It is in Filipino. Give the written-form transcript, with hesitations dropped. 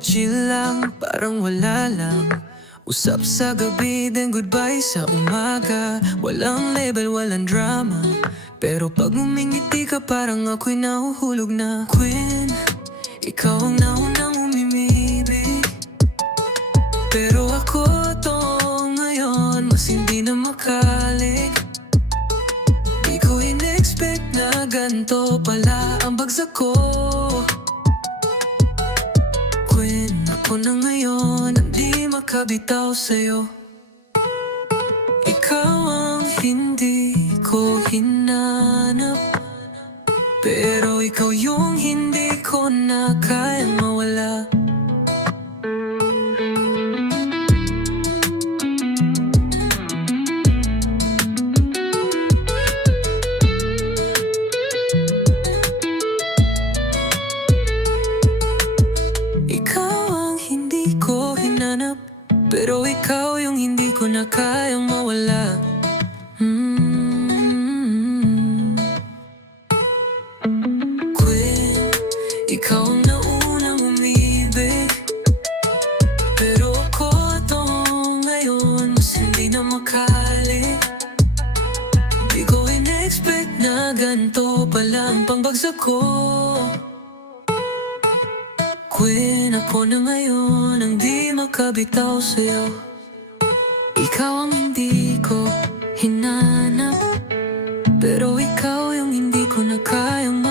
chill lang, parang wala lang. Usap sa gabi, then goodbye sa umaga. Walang label, walang drama. Pero pag umingiti ka, parang ako'y nahuhulog na. Queen, ikaw ang naunang umimibig. Pero ako to ngayon, mas hindi na makalig. Di ko in-expect na ganito pala ang bagsak ko. Queen, ako na ngayon, hindi makabitaw sa'yo. Ikaw ang hindi ko hinanap, pero ikaw yung hindi ko na kayang mawala. Ikaw ang hindi ko hinanap, pero ikaw yung hindi ko na kayang mawala. Queen, ikaw ang naunang umibig. Pero ako to ngayon, mas hindi na makali. Di ko in-expect na ganito pala ang pangbagsak ko. Queen, ako na ngayon ang di makabitaw sa'yo. Ikaw ang hindi ko hinanap, pero ikaw yung hindi ko na kayang